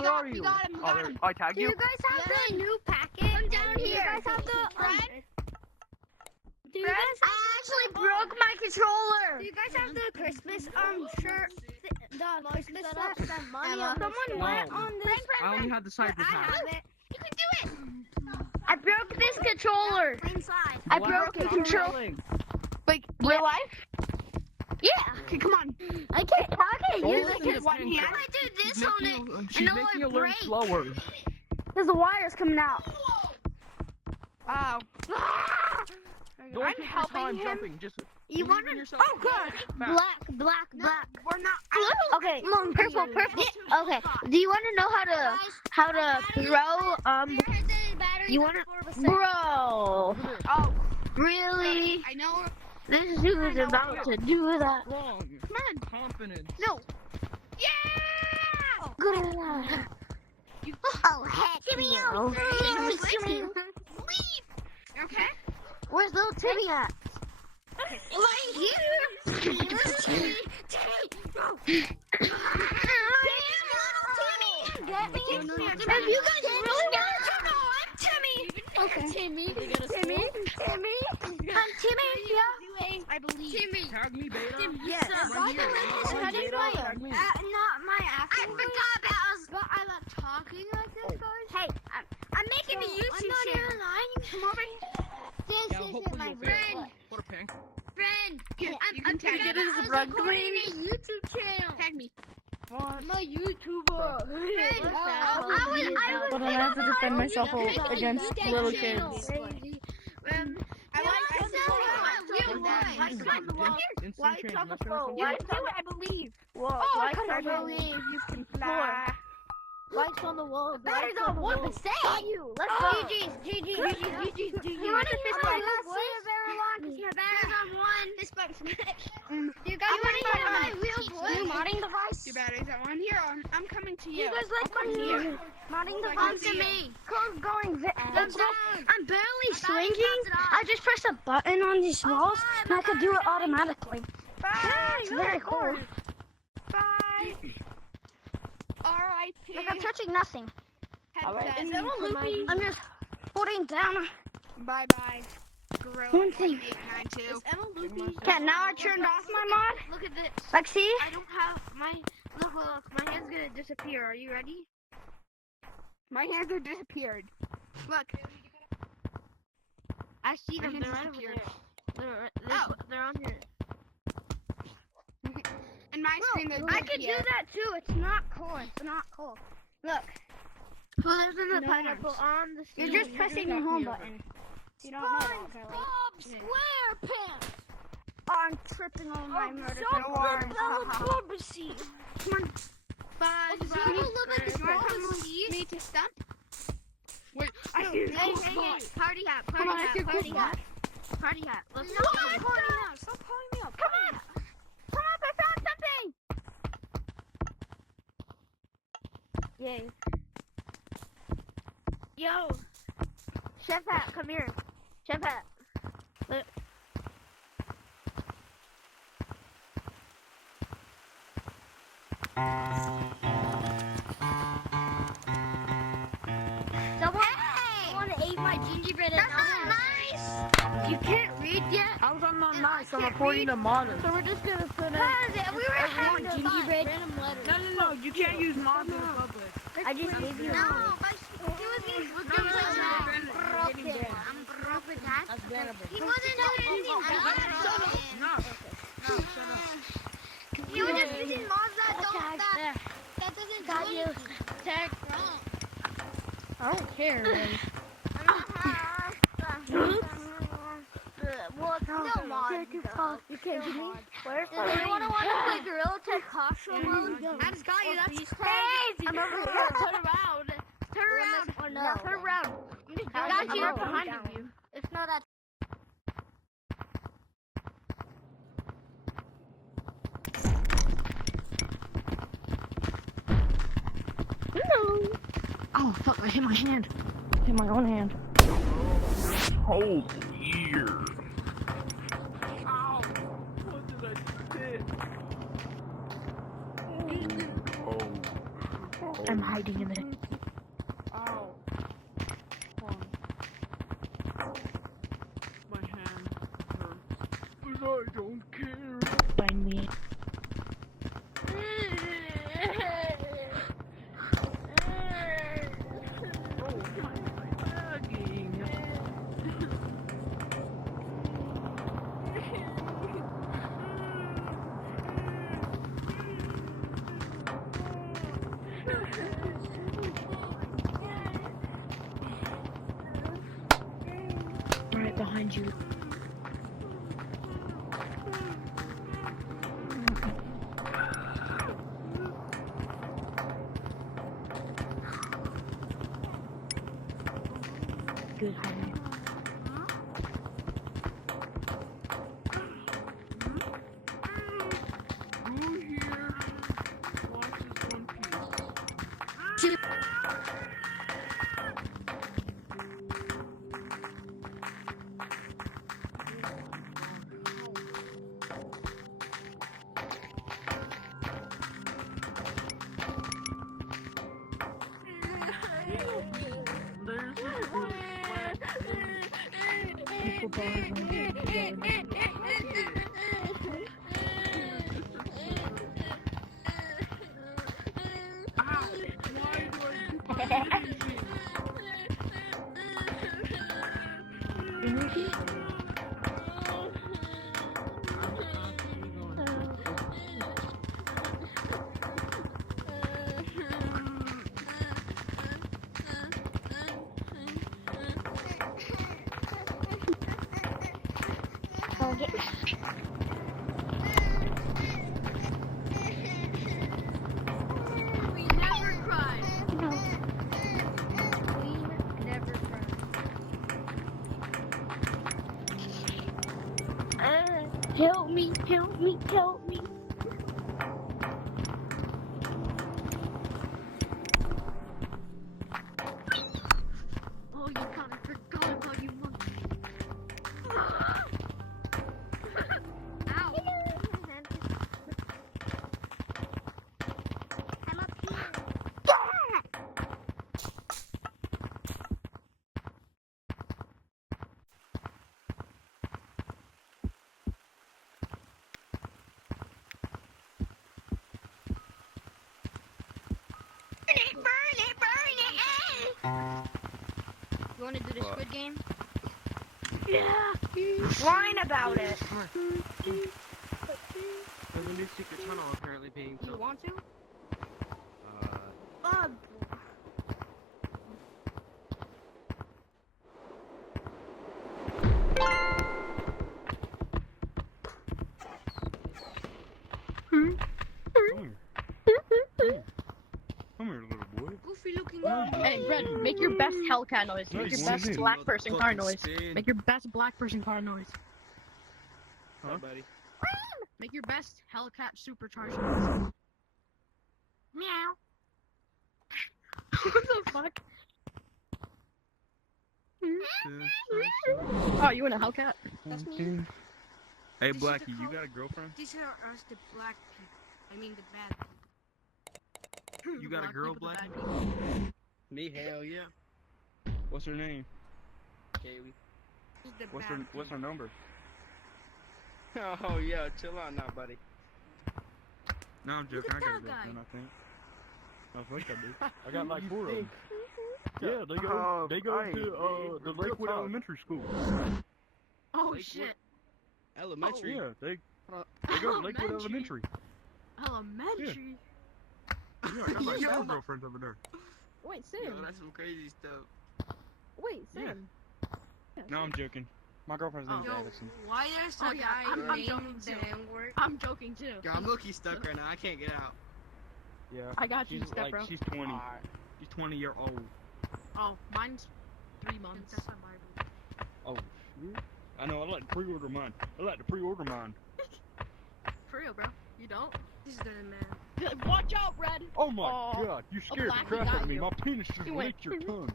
Where are you? He got him. I tagged Do you. you guys have the new packet? Come down Do you here. guys have the Fred? Do you guys have actually broke my controller. Do you guys have the Christmas shirt? The Christmas set? Emma. Someone No. went on this. I only had the cyber I pack. have it. You can do it. I broke this controller. Inside. I broke the controller. Like real life? Yeah. Okay, come on. I can't Use use it it with with one one hand. hand. I do this on it. She's and making it you learn breaks. slower. There's the wires coming out. Wow. Don't I'm take your helping time him. jumping. Just You believe want in to? yourself. Oh, God. Black. We're not. Okay. Purple. Okay. Do you want to know how to throw You want to? Bro. Oh, really? I know. This is who is about to do that. Wrong. Come on. Confidence. No. Yeah. Good at that. Oh, heck. No. Leave. Okay. Where's little Timmy at? Right here. Get me. If you guys really want to know, I'm Timmy. Okay. Timmy. I'm Timmy. Yeah. I believe. Timmy. Tag me, beta. Yes. Right here. How do you know Tag me. not my I actual forgot about us. But I love talking like this, guys. Hey, I'm making a YouTube channel. Come over here. This Yeah, isn't hopefully my you'll be friend. What a pink. Friend. I'm trying to tag get me. us a YouTube channel. Tag me. I'm a YouTuber. Friend. I But I have to defend myself against little kids. I like Instant transmission or something. I believe. Whoa, I believe you can fly. Lights on the wall. That is not what to say. Let's Oh. go. GG's. You want to fist bump? My battery's on one. Fist bump. Do you guys want to hear my real voice? New modding device? Your battery's at one. Here, I'm coming to you. You guys like my here. modding Come device? to me. Code's going I'm barely swinging. I just press a button on these walls and I could do it automatically. It's very cool. Bye. R.I.P. Like I'm touching nothing. Headset. Is that a loopy? I'm just holding down. Bye-bye. Gorilla One thing. 892. Okay, now I turned off my mod. Look at this. Like, see? I don't have my... Look, my hand's gonna disappear. Are you ready? My hands are disappeared. Look. I see them. They're right over there. They're on here. And my screen, they're I could do that too. It's not cool. It's not cool. Look, Who lives in the pineapple on the you're screen? just pressing the home button. You don't know that, Kelly. SquarePants. I'm tripping on my murder. Come on. Bye. Does it look like this You wanna ball come is with me to stump? Wait, I see Hey, party hat, party hat, party hat. Party hat. Let's Stop calling me out. Stop calling me out. Come on! Come up, I found something! Yay. Yo. Chef Hat, come here. Chef Hat. Look. Someone ate my gingerbread and That's not nice. You can't read yet? How's that not nice? I'm recording the modern. So we're just gonna put a We were having gingerbread. No, you can't use mods in public. I just gave you No, but he was being I'm broken. That's Vanderbilt. He wasn't doing anything bad. No. He was just using mods that doesn't Got do you. anything. Tag. wrong. I don't care, man. No mod. You can't give me. Where's the you want to play Gorilla Tag Costco mode? I just got you. That's crazy. crazy. I'm over here. Turn around. Turn around. Or no. Turn around. I Got got you you. right behind you. It's not that. Hello. Oh, fuck, I hit my hand. Hit my own hand. Oh, dear. Ow. What did I do? Oh. I'm hiding in it. Ow. Hold on. My hand hurts. But I don't care. Find me. Oh, why am I lagging? Right behind you. Good hiding. Who here watches One Piece? There's this one People bars on you. Ow! Why do I keep on losing? Energy? Oh, get We never cry. no. We never cry. Help me, help me, help me. Oh, you kind of forgot about you monkey. Ow. I'm up here. You want to do the Squid Game? Yeah. Whine about it. There's a new secret tunnel apparently being You built. want to? Uh, Come here, little boy. Goofy looking. Hey, Red, make your best Hellcat noise. Make your best black person car noise. Make your best black person car noise. Huh? buddy. Make your best Hellcat supercharged noise. Meow. What the fuck? Oh, you in a Hellcat? That's me. Hey, This is the Blackie, you code. got a girlfriend? These are us, the black people. I mean the bad people. You got a Black girl, people, the Blackie? bad people. Me, hell yeah. What's her name? Kaylee. This is the What's bad her What's her people. number? Oh yeah, chill out now, buddy. No, I'm joking. at I got a that guy. girlfriend, I think. I think I do. I got like 4 of them. Yeah, Yeah, they go to the Lakewood Elementary School. Oh Lakewood? shit. Elementary. Yeah, they go to Lakewood Elementary. Elementary. Elementary. Yeah, I got like Yo. 4 girlfriends over there. Wait, Yo, Sam. that's some crazy stuff. Wait, Yeah. Sam. No, I'm joking. My girlfriend's name is Yo, Addison. why there's Oh, a yeah, guy I'm named joking too. Dan work? I'm joking too. Yo, I'm low-key stuck right now. I can't get out. Yeah. I got you, She's step like bro. she's 20. She's 20-year-old. Oh, mine's 3 months. That's not my rule. Oh, shit. I know. I like to pre-order mine. For real, bro. You don't? This is the man. Watch out, Red. Oh my Oh, god, you scared the Blackie crap got out of me. you. My penis just He went, licked your tongue.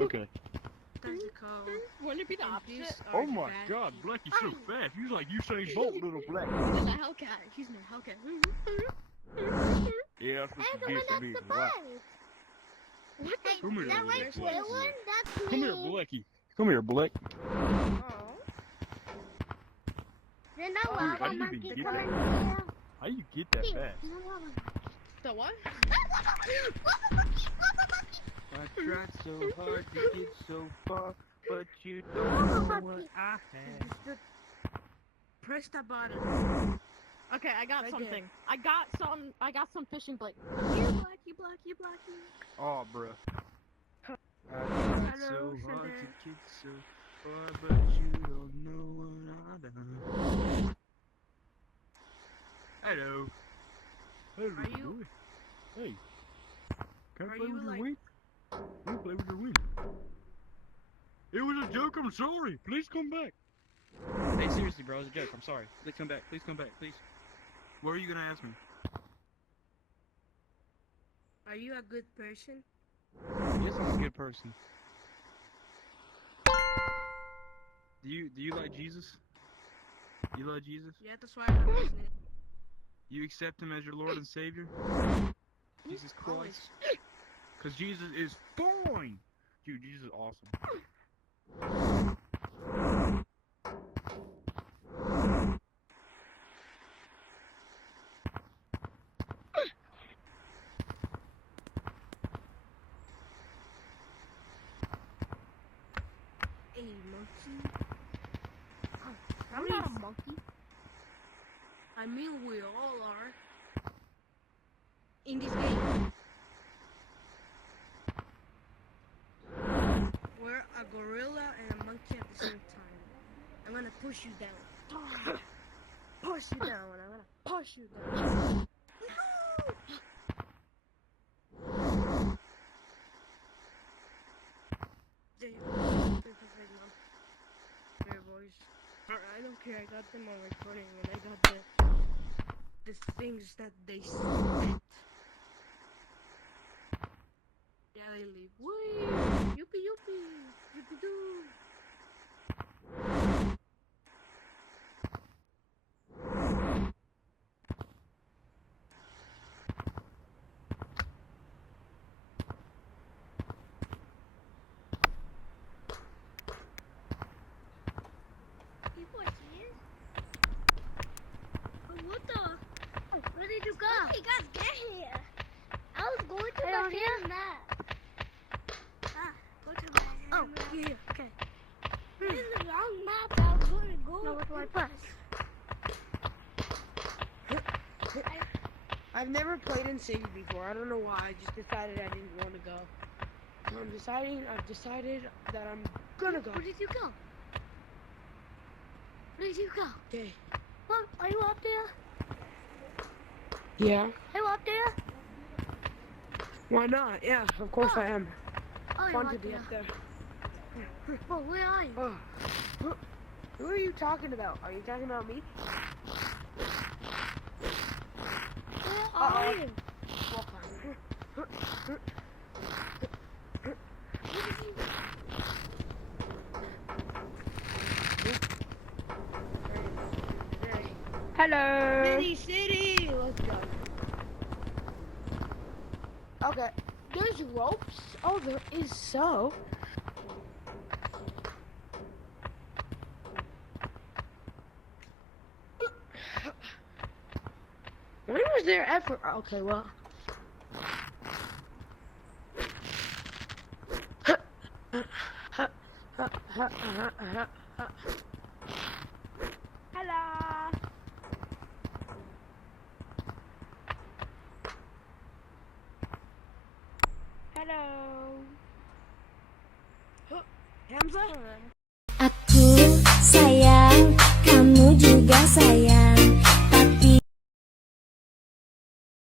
Okay. That's the code. Wouldn't it be the And opposite? these are Oh the my bad god, people. Blackie's so fast. He's like Usain Bolt, little Black. He's in a Hellcat. He's in a Hellcat. Yeah, that's what And the you one get to that's me. the Right. bus. Hey, Come here, that little white Blackie. one, that's me. Come here, Blackie. Come here, Black. Then that Dude, how lava do you monkey even get coming that? here. How you get that fast? The what? Lava monkey! I tried so hard to get so far, but you don't know what I had. Press that button. Okay, I got Right something. I got some fishing bait. Blackie. Oh, bruh. I tried Hello, so hard Shredder. to get so far, but you don't know what I done. Hello. Hey, little you- boy. Hey. Can I are play you with your like- wing? Can I play with your wing? It was a joke, I'm sorry. Please come back. Hey, seriously, bro, it was a joke. I'm sorry. Please come back. Please come back, please. What were you gonna ask me? Are you a good person? Yes, I'm a good person. Do you like Jesus? You love Jesus? Yeah, that's why I'm listening. You accept him as your Lord and Savior? Jesus Always. Christ? Because Jesus is fine! Dude, Jesus is awesome. Hey, monkey. I'm not a monkey. I mean, we all are. In this game. We're a gorilla and a monkey at the same time. I'm gonna push you down. Push you down. I'm gonna push you down. There you go. Perfect, mom. There, boys. I don't care. I got them on recording, and I got the things that they said. Yeah, they leave. Whee! Youpie youpie! Youpie doo! People are here. Oh, what the? Where did you go? How did you guys get here? I was going to the hand map. Go to my Oh, yeah, okay. This is the wrong map. I was going to go. No, what do I press? I've never played in City before. I don't know why. I just decided I didn't want to go. I've decided that I'm gonna go. Where did you go? Where did you go? Okay. Mom, are you up there? Yeah. Are you up there? Why not? Yeah, of course I am. Oh, you're Fun to up be there. up there. Oh, where are you? Oh. Who are you talking about? Are you talking about me? Where are you? Walk on. Hello. City! Let's go. Okay. There's ropes? Oh, there is so. When was there ever? Okay, well.